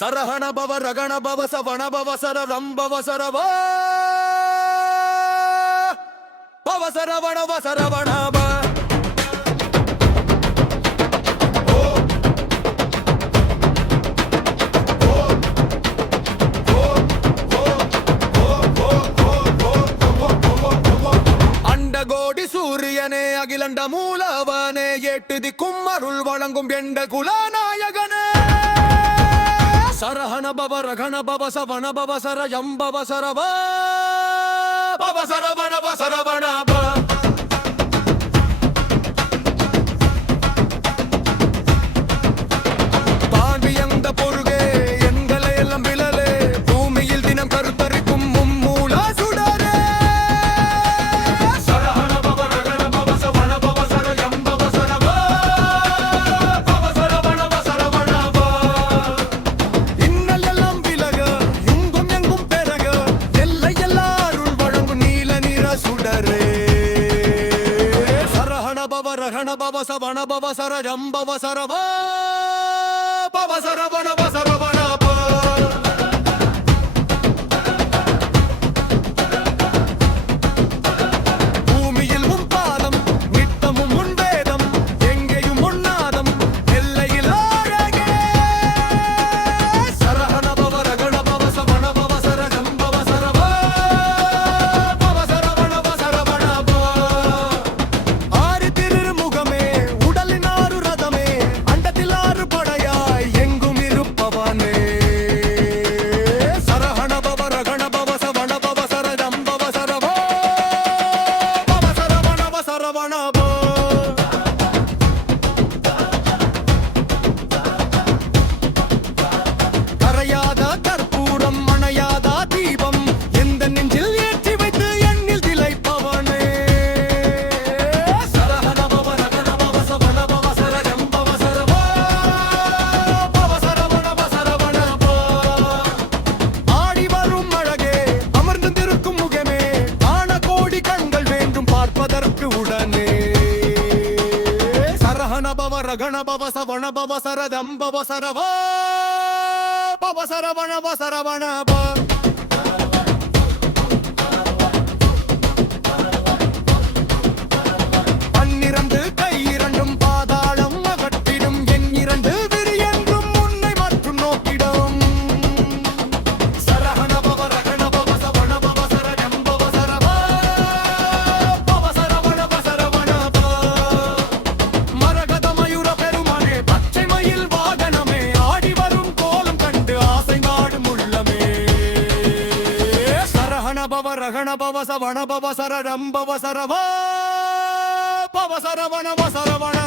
சரஹண பவ ரகண பவ சவண பவ சர ரம்பவ சரவ பவ சரவண வ சரவண ப அண்டகோடி சூரியனே அகிலண்ட மூலவனே எட்டு திக்கும் அருள் வழங்கும் எண்ட குலநாயகனே சரஹண பவ ரகண பவ சவண பவ சர யம்பவ சரவ பவ சரவண வ சரவண ப பாண்டியந்த பொருகே எங்களை எல்லாம் விழலே பூமியில் தினம் கருத்தரிக்கும் மும்மூல சுடரே சரஹண பவ ரகண பவ சவண பவ சர யம்பவ சரவ பவ சரவண வ சரவண ப இன்னல் எல்லாம் விலக எங்கும் எங்கும் பெருக எல்லை எல்லாருள் வழங்கும் நீல நிற சுடரே சரஹண பவ ரகண பவ சவண பவ சர யம்பவ சரவ பவ சரவண வ சரவண ப பூமியில் உன் பாதம் நித்தமும் உன் வேதம் எங்கேயும் உன்னாதம் எல்லையில் ஆழகே சரஹண பவ ரகண பவ சவண பவ சர யம்பவ சரவ பவ சரவண வ சரவண ப ஆறு திருமுகமே உடலின் ஆறு ரதமே அண்டத்தில் ஆறு படையாய் எங்கும் இருப்பவனே சரஹண பவ ரகண பவ சவண பவ சர யம்பவ சரவ பவ சரவண வ சரவண ப கரையாத கற்பூரம் அணையாத தீபம் எந்த நெஞ்சில் ஏற்றி வைத்து எண்ணில் திளைப்பவனே சரஹண பவ ரகண பவ சவண பவ சர யம்பவ சரவ பவ சரவண வ சரவண ப ஆடி வரும் அழகே அமர்ந்திருக்கும் முகமே ஆன கோடி கண்கள் வேண்டும் பார்ப்பதற்கு உடனே சரஹண பவ ரகண பவ சவண பவ சர யம்பவ சரவ பவ சரவண வ சரவண ப பன்னிரண்டு கை இரண்டும் பாதாளம் அகற்றிடும் என் இரண்டு விரி என்றும் உன்னை மற்றும் நோக்கிடும் சரஹண பவ ரகண பவ சவண பவ சர யம்பவ சரவ பவ சரவண வ சரவண ப மரகத மயூர பெருமானே பச்சை மயில் வாகனமே ஆடி வரும் கோலம் கண்டு ஆசை நாடும் உள்ளமே சரஹண பவ ரகண பவ சவண பவ சர யம்பவ சரவ பவ சரவண வ சரவண